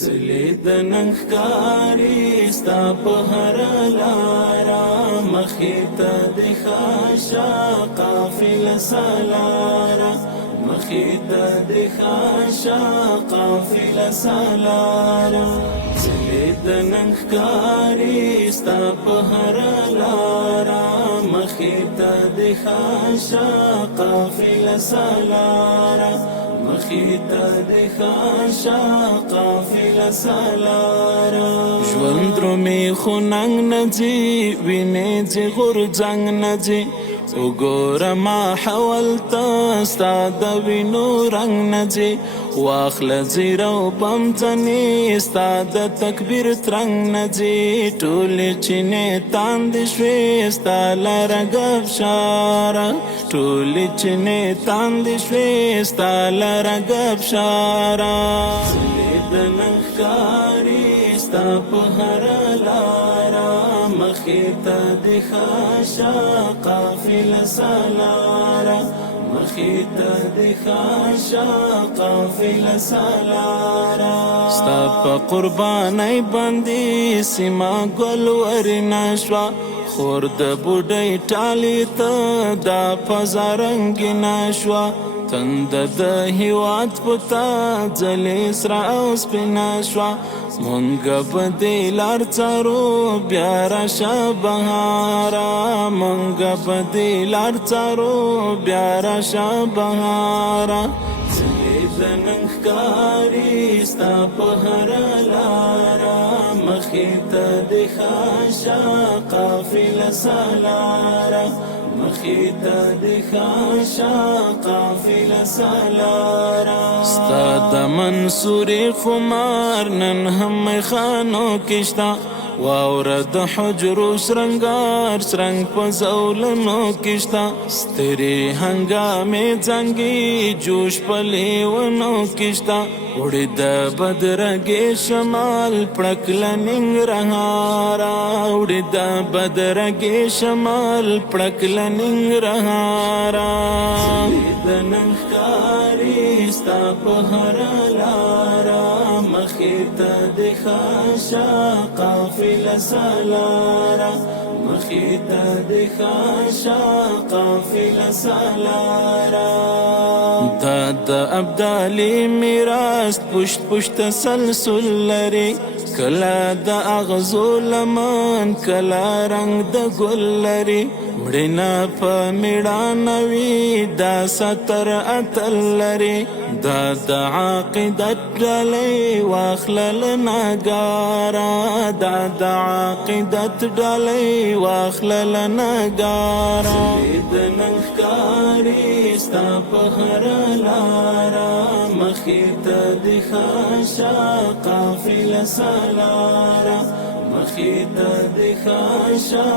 څلې د ننګښکاري ستا په هره لاره مخې ته د ښاشه قافله سالاره مخې ته د ښاشه قافله سالاره څلې د ننګښکاري ستا په هره لاره مخې ته د ښاشه قافله سالاره مخې ته د ښاشه قافله سالاره ژوند درومې خو ننګ نه ځي وینې ځي غورځنګ نه ځي وګوره ما حول ته ستا د وینو رنګ نه ځي واخله زیره و بمځنې ستا د تکبیر ترنګ نه ځي ټولې چینې تاندې شوې ستا لره ګبشاره ټولې چینې تاندې شوې ستا لره ګبشاره څلې د ننګښکاري ستا په هره لاره مخې ته د ښاشه قافله سالاره مخې ته د ښاشه قافله سالاره ستا په قربانۍ باندې سیمه ګل ورنه شوه خور د بوډۍ ټالۍ ته دا پزه رنګینه شوه تنده د هېواد په تا ځلې سره او سپینه شوه مونږه به دې لار څارو بیا راشه بهاره مونږه به دې لار څارو بیا راشه بهاره څلې د ننګښکاري ستا په هره لاره مخې ته د ښاشه قافله سالاره مخې ته د ښاشه قافله سالاره ستا د منصورې خمار نن هم میخانو کې شته واوره د حجرو شرنګار شرنګ په زولنو کې شته سترې هنګامې ځنګې جوش په لیونو کې شته وړې د بدرګې شمال پړکله ننګرهاره وړې د بدرګې شمال پړکله ننګرهاره د ننګښکاري ستا په هره لاره مخې ته د ښاشه قافله سالاره مخې ته د ښاشه قافله سالاره دا د ابدالي میراث پشت پشت تسلسل لري کله د اغزو لمن کله رنگ د ګل لري مړینه په میړانه وي دا ستر اتل لري دا د عقیدت ډالۍ واخله له نګاره دا د عقیدت ډالۍ واخله له نګاره د ننګښکاري ستا په هره لاره مخې ته د ښاشه قافله سالاره مخې ته د ښاشه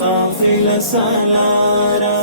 قافله سالاره